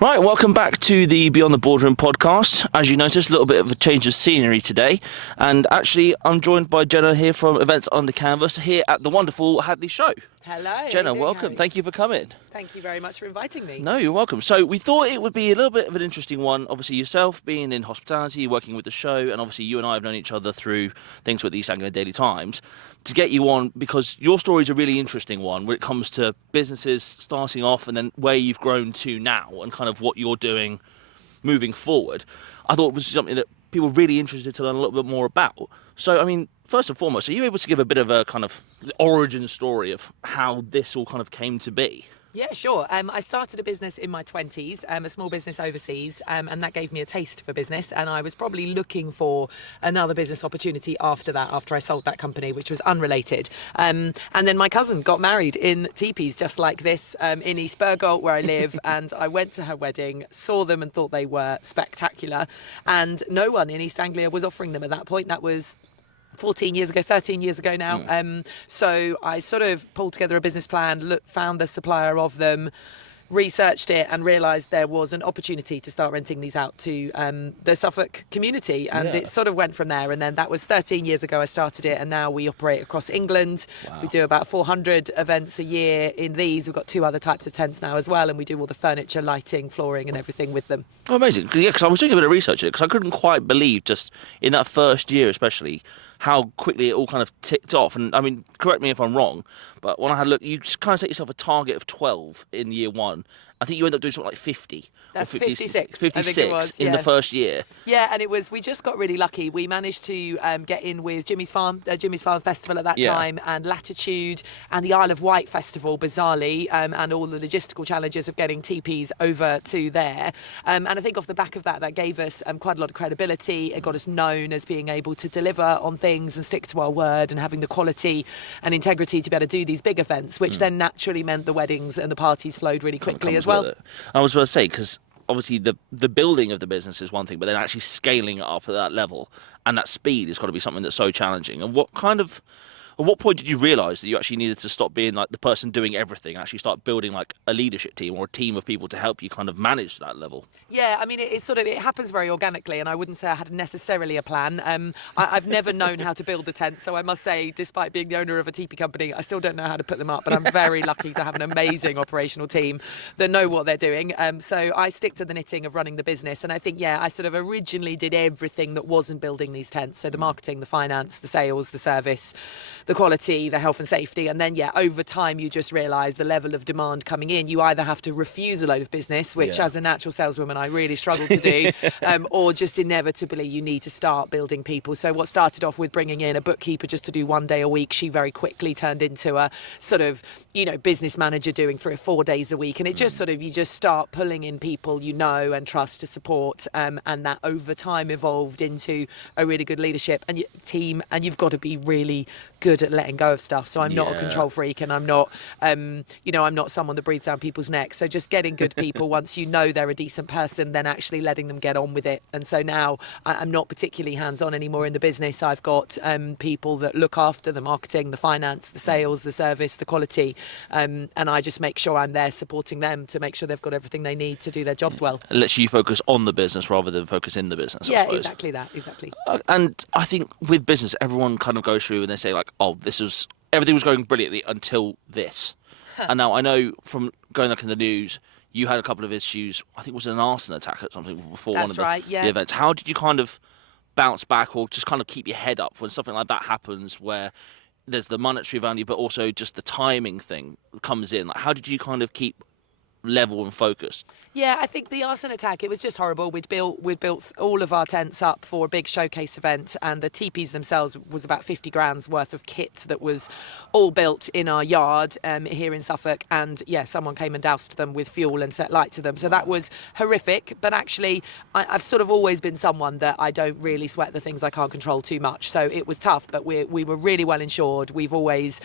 Right, welcome back to the Beyond the Boardroom podcast. As you noticed, a little bit of a change of scenery today. And actually, I'm joined by Jenna here from Events Under Canvas here at the wonderful Hadleigh Show. Hello. Jenna, welcome. Thank you for coming. Thank you very much for inviting me. No, you're welcome. So we thought it would be a little bit of an interesting one. Obviously, yourself being in hospitality, working with the show, and obviously you and I have known each other through things with the East Anglia Daily Times, to get you on because your story is a really interesting one when it comes to businesses starting off and then where you've grown to now and kind of what you're doing moving forward. I thought it was something that people were really interested to learn a little bit more about. So, I mean, first and foremost, are you able to give a bit of a kind of origin story of how this all kind of came to be? Yeah, sure. I started a business in my 20s, a small business overseas, and that gave me a taste for business. And I was probably looking for another business opportunity after that, after I sold that company, which was unrelated. And then my cousin got married in teepees just like this in East Burgolt, where I live. And I went to her wedding, saw them and thought they were spectacular. And no one in East Anglia was offering them at that point. That was 13 years ago now. So I sort of pulled together a business plan, found the supplier of them, researched it and realised there was an opportunity to start renting these out to the Suffolk community, and it sort of went from there. And then that was 13 years ago I started it, and now we operate across England. Wow. We do about 400 events a year in these. We've got 2 other types of tents now as well, and we do all the furniture, lighting, flooring and everything with them. Oh, amazing. Yeah, because I was doing a bit of research on it because I couldn't quite believe just in that first year especially how quickly it all kind of ticked off. And I mean, correct me if I'm wrong, but when I had a look, you just kind of set yourself a target of 12 in year one. I think you ended up doing something like 50. That's 56 I think it was, in the first year. Yeah, and we just got really lucky. We managed to get in with Jimmy's Farm Festival at that time, and Latitude, and the Isle of Wight Festival, bizarrely, and all the logistical challenges of getting teepees over to there. And I think off the back of that, that gave us quite a lot of credibility. It got us known as being able to deliver on things and stick to our word and having the quality and integrity to be able to do these big events, which then naturally meant the weddings and the parties flowed really quickly as well. I was going to say, because obviously the building of the business is one thing, but then actually scaling it up at that level and that speed has got to be something that's so challenging. And at what point did you realise that you actually needed to stop being like the person doing everything, actually start building like a leadership team or a team of people to help you kind of manage that level? Yeah, I mean, it happens very organically, and I wouldn't say I had necessarily a plan. I've never known how to build a tent, so I must say, despite being the owner of a teepee company, I still don't know how to put them up, but I'm very lucky to have an amazing operational team that know what they're doing. So I stick to the knitting of running the business, and I think, I sort of originally did everything that wasn't building these tents, so the marketing, the finance, the sales, the service, the quality, the health and safety, and then over time you just realise the level of demand coming in. You either have to refuse a load of business, which as a natural saleswoman I really struggle to do, or just inevitably you need to start building people. So what started off with bringing in a bookkeeper just to do 1 day a week, she very quickly turned into a sort of business manager doing 3 or 4 days a week, and it just you just start pulling in people and trust to support, and that over time evolved into a really good leadership and team, and you've got to be really good at letting go of stuff. So I'm not a control freak, and I'm not I'm not someone that breathes down people's necks. So just getting good people once they're a decent person, then actually letting them get on with it. And so now I'm not particularly hands-on anymore in the business. I've got people that look after the marketing, the finance, the sales, the service, the quality, and I just make sure I'm there supporting them to make sure they've got everything they need to do their jobs well. It lets you focus on the business rather than focus in the business, I suppose. Exactly that, exactly. And I think with business, everyone kind of goes through and they say like, oh, everything was going brilliantly until this. And now I know from going up in the news, you had a couple of issues. I think it was an arson attack or something before one of the events. How did you kind of bounce back or just kind of keep your head up when something like that happens, where there's the monetary value but also just the timing thing comes in? Like, how did you kind of keep level and focused? Yeah, I think the arson attack, it was just horrible. We'd built all of our tents up for a big showcase event, and the teepees themselves was about 50 grand's worth of kit that was all built in our yard here in Suffolk, and someone came and doused them with fuel and set light to them. So that was horrific, but actually I've sort of always been someone that I don't really sweat the things I can't control too much. So it was tough, but we were really well insured. We've always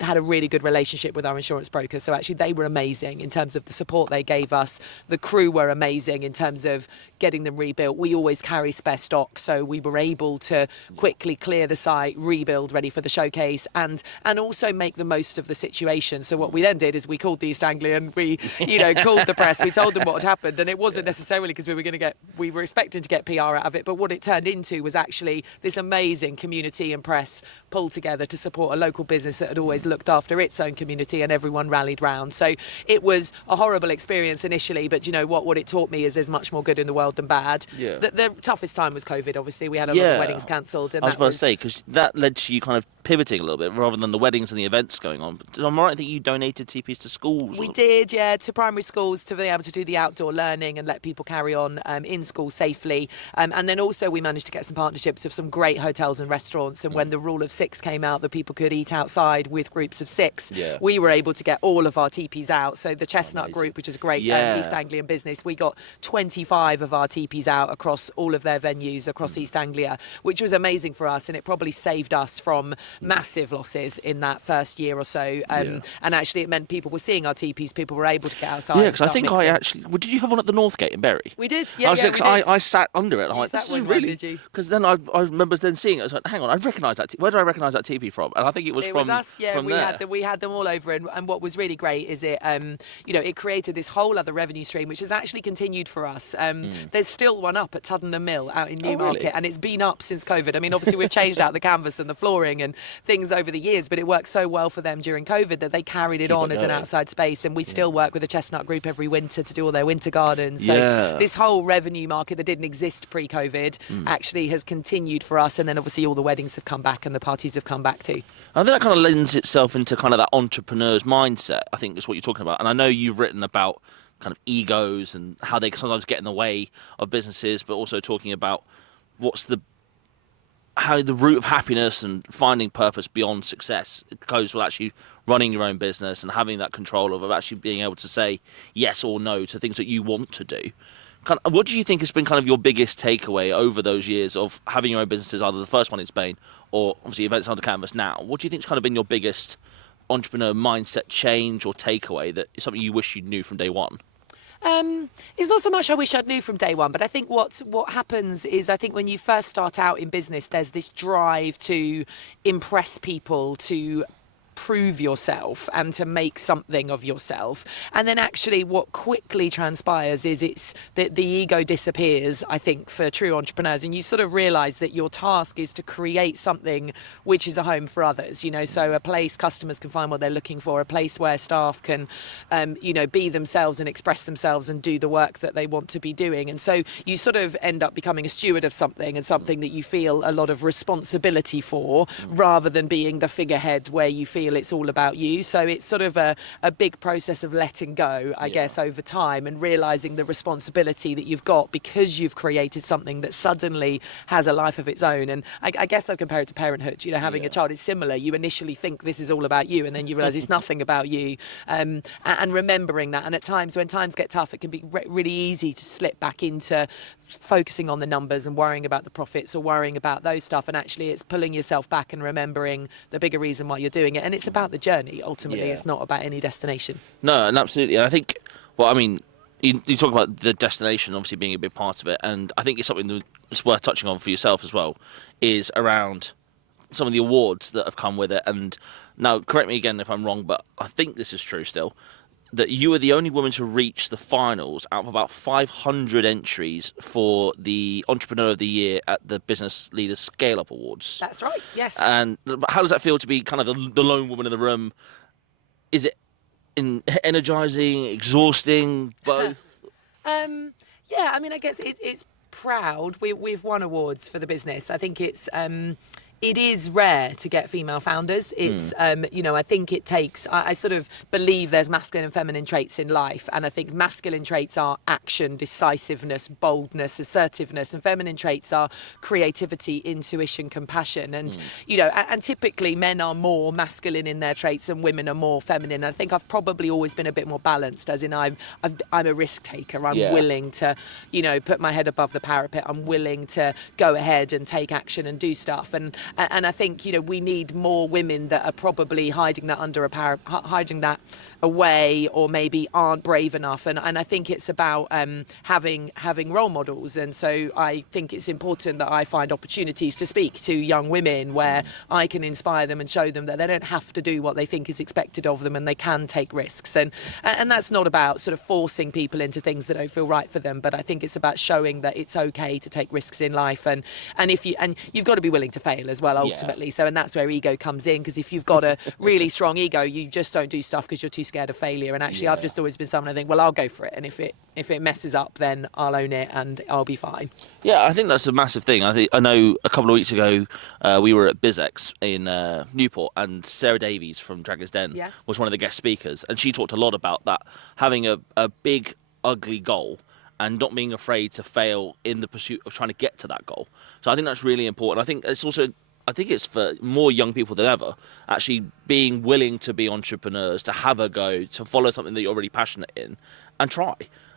had a really good relationship with our insurance broker. So actually they were amazing in terms of the support they gave us. The crew were amazing in terms of getting them rebuilt. We always carry spare stock, so we were able to quickly clear the site, rebuild ready for the showcase, and also make the most of the situation. So what we then did is we called the East Anglian, we called the press, we told them what had happened, and it wasn't necessarily because we were expecting to get PR out of it, but what it turned into was actually this amazing community and press pulled together to support a local business that had always looked after its own community, and everyone rallied round. So it was a horrible experience initially, but you know what it taught me is there's much more good in the world than bad. Yeah. The toughest time was COVID, obviously. We had a lot of weddings cancelled. I was about to say, because that led to you kind of pivoting a little bit rather than the weddings and the events going on. But am I right? I think you donated TPs to schools. We did, yeah, to primary schools to be able to do the outdoor learning and let people carry on in school safely. And then also we managed to get some partnerships with some great hotels and restaurants. And when the rule of 6 came out that people could eat outside with groups of 6, we were able to get all of our TPs out. So the Chestnut Group, which is a great East Anglian business, we got 25 of our TPs out across all of their venues across East Anglia, which was amazing for us, and it probably saved us from massive losses in that first year or so. And actually it meant people were seeing our TPs, people were able to get outside. Yeah, because I think I actually... Well, did you have one at the Northgate in Bury? We did, I sat under it, and I'm like, this is really... Did you? Because then I remember then seeing it, I was like, hang on, I recognise that. Where do I recognise that TP from? And I think it was from us, yeah. From we had them all over, and what was really great is it, it created this whole other revenue stream, which has actually continued for us. There's still one up at Tuddenham Mill out in Newmarket, and it's been up since COVID. I mean, obviously we've changed out the canvas and the flooring and things over the years, but it worked so well for them during COVID that they carried it on as an outside space, and we still work with the Chestnut Group every winter to do all their winter gardens. So this whole revenue market that didn't exist pre-COVID actually has continued for us, and then obviously all the weddings have come back and the parties have come back too. I think that kind of lends itself into kind of that entrepreneur's mindset, I think is what you're talking about. And I know you've written about kind of egos and how they sometimes get in the way of businesses, but also talking about how the root of happiness and finding purpose beyond success it goes with actually running your own business and having that control of actually being able to say yes or no to things that you want to do. What do you think has been kind of your biggest takeaway over those years of having your own businesses, either the first one in Spain or obviously Events Under Canvas now? What do you think has kind of been your biggest entrepreneur mindset change or takeaway that is something you wish you knew from day one? It's not so much I wish I'd knew from day one, but I think what happens is I think when you first start out in business, there's this drive to impress people, to prove yourself and to make something of yourself. And then actually what quickly transpires is it's that the ego disappears, I think, for true entrepreneurs, and you sort of realise that your task is to create something which is a home for others, so a place customers can find what they're looking for, a place where staff can be themselves and express themselves and do the work that they want to be doing. And so you sort of end up becoming a steward of something, and something that you feel a lot of responsibility for, rather than being the figurehead where you feel it's all about you. So it's sort of a big process of letting go, I guess, over time, and realising the responsibility that you've got because you've created something that suddenly has a life of its own. And I guess I'd compare it to parenthood. Having a child is similar. You initially think this is all about you, and then you realise it's nothing about you. And remembering that. And at times, when times get tough, it can be really easy to slip back into focusing on the numbers and worrying about the profits or worrying about those stuff, and actually it's pulling yourself back and remembering the bigger reason why you're doing it. And it's about the journey ultimately. It's not about any destination. No, and absolutely. And I think, well, I mean, you talk about the destination obviously being a big part of it, and I think it's something that's worth touching on for yourself as well, is around some of the awards that have come with it. And now, correct me again if I'm wrong, but I think this is true still, that you were the only woman to reach the finals out of about 500 entries for the Entrepreneur of the Year at the Business Leaders Scale Up Awards. That's right, yes. And how does that feel to be kind of the lone woman in the room? Is it energising, exhausting, both? Yeah, I mean, I guess it's proud. We've won awards for the business. I think it is rare to get female founders. It's, I think it takes, I sort of believe there's masculine and feminine traits in life. And I think masculine traits are action, decisiveness, boldness, assertiveness. And feminine traits are creativity, intuition, compassion. And, and typically men are more masculine in their traits and women are more feminine. I think I've probably always been a bit more balanced, as in I'm a risk taker. I'm willing to, put my head above the parapet. I'm willing to go ahead and take action and do stuff. And And I think, you know, we need more women that are probably hiding that under hiding that away, or maybe aren't brave enough. And I think it's about having role models. And so I think it's important that I find opportunities to speak to young women where I can inspire them and show them that they don't have to do what they think is expected of them, and they can take risks. And that's not about sort of forcing people into things that don't feel right for them, but I think it's about showing that it's okay to take risks in life. And you've got to be willing to fail as well, ultimately. Yeah. So, and that's where ego comes in, because if you've got a really strong ego, you just don't do stuff because you're too scared of failure. And actually, I've just always been someone I think, well, I'll go for it, and if it messes up, then I'll own it and I'll be fine. Yeah, I think that's a massive thing. I know a couple of weeks ago we were at BizX in Newport, and Sarah Davies from Dragon's Den was one of the guest speakers, and she talked a lot about that, having a big, ugly goal and not being afraid to fail in the pursuit of trying to get to that goal. So I think that's really important. I think it's for more young people than ever, actually being willing to be entrepreneurs, to have a go, to follow something that you're already passionate in and try,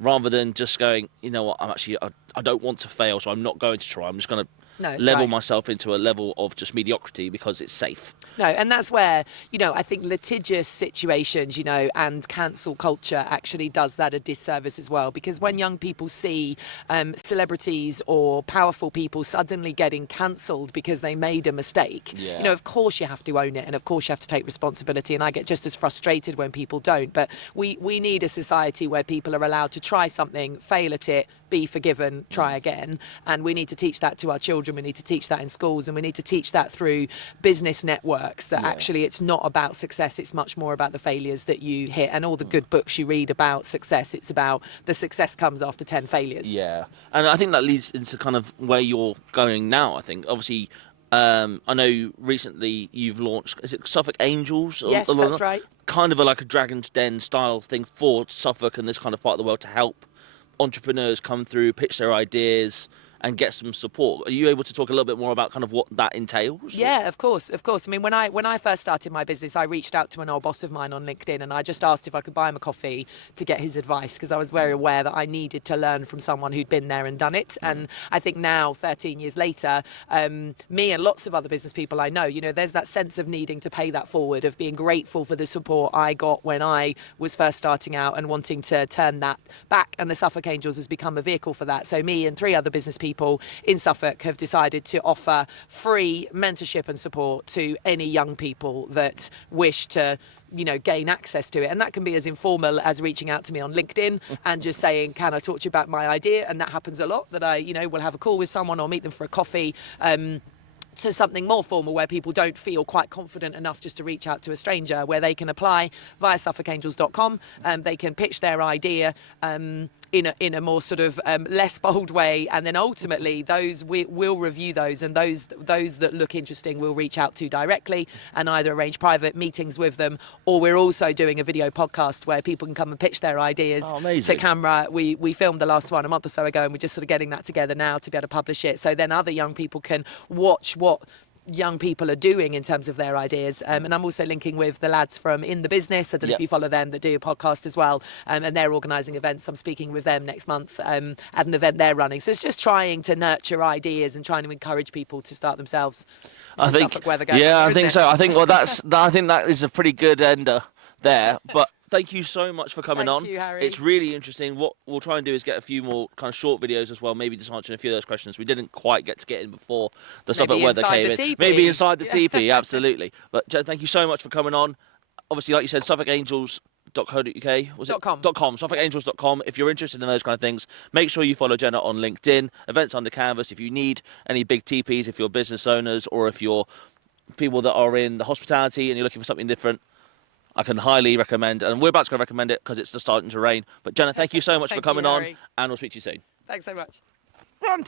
rather than just going, you know what, I don't want to fail, so I'm not going to try. I'm just going to level myself into a level of just mediocrity because it's safe. No, and that's where, you know, I think litigious situations, you know, and cancel culture actually does that a disservice as well. Because when young people see celebrities or powerful people suddenly getting cancelled because they made a mistake, you know, of course you have to own it, and of course you have to take responsibility. And I get just as frustrated when people don't. But we need a society where people are allowed to try something, fail at it, be forgiven, try again. And we need to teach that to our children. We need to teach that in schools, and we need to teach that through business networks, that actually it's not about success, it's much more about the failures that you hit. And all the good books you read about success, it's about the success comes after 10 failures. Yeah, and I think that leads into kind of where you're going now. I think obviously I know recently you've launched, is it Suffolk Angels? Yes, that's right. Kind of like a Dragon's Den style thing for Suffolk and this kind of part of the world to help entrepreneurs come through, pitch their ideas and get some support. Are you able to talk a little bit more about kind of what that entails? Yeah, of course. I mean, when I first started my business, I reached out to an old boss of mine on LinkedIn, and I just asked if I could buy him a coffee to get his advice, because I was very aware that I needed to learn from someone who'd been there and done it. And I think now, 13 years later, me and lots of other business people I know, you know, there's that sense of needing to pay that forward, of being grateful for the support I got when I was first starting out and wanting to turn that back. And the Suffolk Angels has become a vehicle for that. So me and 3 other business people in Suffolk have decided to offer free mentorship and support to any young people that wish to, you know, gain access to it. And that can be as informal as reaching out to me on LinkedIn and just saying, can I talk to you about my idea? And that happens a lot, that I, you know, will have a call with someone or meet them for a coffee. To something more formal where people don't feel quite confident enough just to reach out to a stranger, where they can apply via suffolkangels.com, and they can pitch their idea in a more sort of less bold way, and then ultimately those we'll review those, and those that look interesting we'll reach out to directly and either arrange private meetings with them, or we're also doing a video podcast where people can come and pitch their ideas to camera. We filmed the last one a month or so ago, and we're just sort of getting that together now to be able to publish it, so then other young people can watch what young people are doing in terms of their ideas. And I'm also linking with the lads from In the Business. I don't know if you follow them, that do a podcast as well. And they're organising events. I'm speaking with them next month at an event they're running. So it's just trying to nurture ideas and trying to encourage people to start themselves. I think, yeah, I think so. I think, well, I think that is a pretty good ender there. But thank you so much for coming on. Thank you, Harry. It's really interesting. What we'll try and do is get a few more kind of short videos as well, maybe just answering a few of those questions we didn't quite get to get in before the Suffolk weather came in. Maybe inside the teepee, absolutely. But Jen, thank you so much for coming on. Obviously, like you said, suffolkangels.co.uk, was it? .com. Suffolkangels.com. If you're interested in those kind of things, make sure you follow Jenna on LinkedIn. Events Under Canvas. If you need any big teepees, if you're business owners or if you're people that are in the hospitality and you're looking for something different, I can highly recommend, and we're about to go recommend it because it's just starting to rain. But Jenna, thank you so much for coming on, and we'll speak to you soon. Thanks so much. Run!